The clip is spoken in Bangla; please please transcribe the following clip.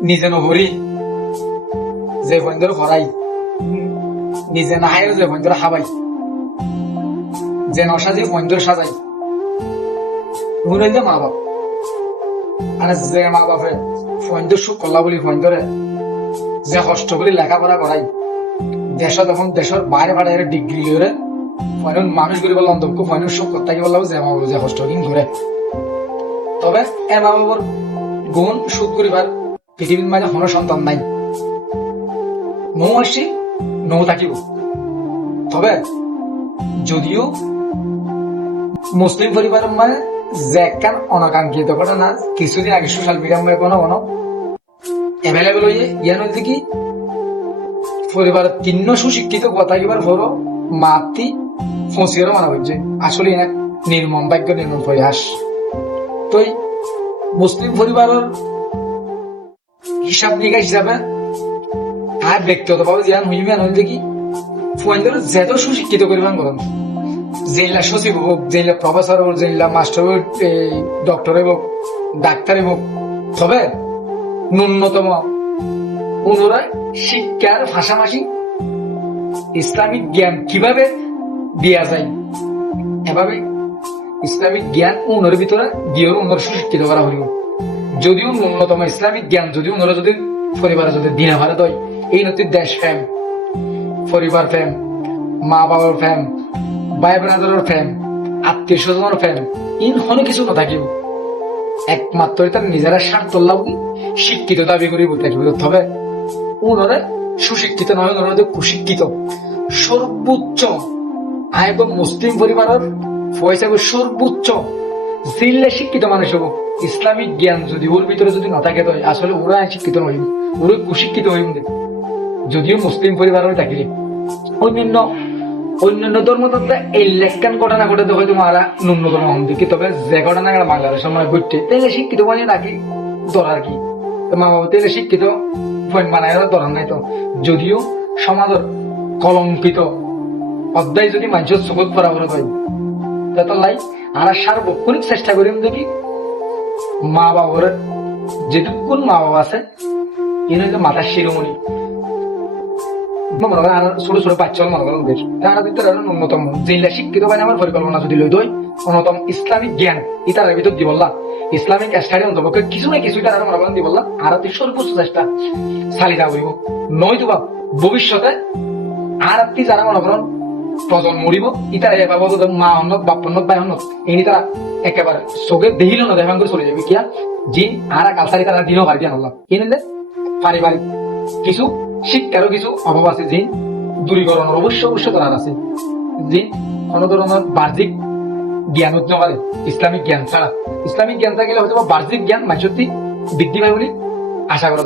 নিজে নহরি যে বন্ধুর হরাই নিজে নাহাই যে বন্ধুর হাবাই যে নসাজি বন্ধুর সাজাই হইলে মা বাপ আর যে মা বাপে বন্ধুর সুখ করলা বলি বন্ধুরে যে কষ্ট করে লেখাপড়া করাই দেশত এখন দেশের বাইরে বাইরে ডিগ্রি লইরে ফয়ন মানুষগুলি বললাম অন্তত ফয়নের সুখ করতে বললাম যে মা বাবু যে কষ্ট কিন ধরে তবে এ মা বাবুর গুণ সুখ করিবার পৃথিবীর মাঝে কোনো সন্তান নাই নৌ আসছি নৌ থাকিব তবে যদিও মুসলিম পরিবারের মানে যে একখান অনাকাঙ্ক্ষিত ঘটনা কিছুদিন আগে সোশ্যাল মিডিয়া কোনো কোনো অ্যাভেলেবল হয়ে ইয়ান হইতে কি পরিবারের তিন সুশিক্ষিত কথা কিবার বড় মাতি ফসিয়ারও মানা হয়েছে আসলে এক নির্মম ভাগ্য নির্মম পরিহাস তো মুসলিম পরিবারের হিসাব নিকাশ হিসাবে আর ব্যক্তিগতভাবে জ্ঞান হইবে হইলে কি ফোনদের যেত সুশিক্ষিত করিবান করেন জেলা সচিব হোক জেলা প্রফেসর হোক জেলা মাস্টার হোক ডক্টর হোক ডাক্তার হোক তবে ন্যূনতম পুনরায় শিক্ষার ভাষাভাষী ইসলামিক জ্ঞান কিভাবে দেওয়া যায় এভাবে ইসলামিক জ্ঞান উনার ভিতরে দিয়ে উনার সুশিক্ষিত করা হইব যদিও ন্যূনতম ইসলামিক জ্ঞান যদি উনারা যদি পরিবারে যদি দিনে ভারে দেয় এই নতুন দেশ ফ্যাম পরিবার ফ্যাম মা বাবার ফ্যাম ভাই বোনাদের ফ্যাম আত্মীয় স্বজনের ফ্যাম ইন হনে কিছু না থাকিব একমাত্র তার নিজেরা স্বার্থ লাভ শিক্ষিত দাবি করিব থাকিব তবে উনারা সুশিক্ষিত নয় ওনারা কুশিক্ষিত সর্বোচ্চ আয়ব মুসলিম পরিবারের পয়সা সর্বোচ্চ জিল্লে শিক্ষিত মানুষ হব ইসলামিক জ্ঞান যদি ওর ভিতরে যদি না থাকে তো আসলে ওরা শিক্ষিত হইব ওরা কুশিক্ষিত হইব যদিও মুসলিম পরিবারের থাকিলে অন্যান্য ধর্মতন্ত্রে এই লেখান ঘটনা ঘটাতে হয়তো মারা ন্যূনতম হন দেখি তবে যে ঘটনা বাংলাদেশের সময় ঘটছে তাইলে শিক্ষিত বানিয়ে রাখি দরার কি মা বাবা তাইলে শিক্ষিত পয়েন্ট বানায় দরার নাই তো যদিও সমাজের কলঙ্কিত অধ্যায় যদি মানুষের চোখত পড়া করে হয় তাই আর সার্বক্ষণিক চেষ্টা করিম দেখি মা বাবার যেটুকুন মা বাবা আছে এর হয়তো মাথার শিরোমণি ছোট ছোট বাচ্চা মনে করেন তারা ভিতরে ন্যূনতম জেলা শিক্ষিত বাহিনী আমার পরিকল্পনা যদি লই দই অন্যতম ইসলামিক জ্ঞান ইতার ভিতর দি বললা ইসলামিক স্টাডি অন্তপক্ষে কিছু না কিছু তারা মনে করেন দি বললা আর সর্বোচ্চ চেষ্টা চালিয়ে যাবো নয়তো বা ভবিষ্যতে আর যারা মনে করেন প্রজন্ম মরিব ইতারা এভাবে মা অন্নত বাপ অন্নত ভাই অন্নত এনে তারা একেবারে চোখে দেখিল না দেখা করে চলে যাবে কিয়া যে আর কালচারি তারা দিনও ভাই দিয়া নলাম এনে পারিবারিক কিছু শিক্ষারও কিছু অভাব আছে যে দূরীকরণের অবশ্যই করার আছে যে কোন ধরনের বাহ্যিক জ্ঞান হতে পারে ইসলামিক জ্ঞান ছাড়া ইসলামিক জ্ঞান থাকলে হয়তো বাহ্যিক জ্ঞান মানুষের বৃদ্ধি পায় বলে আশা করা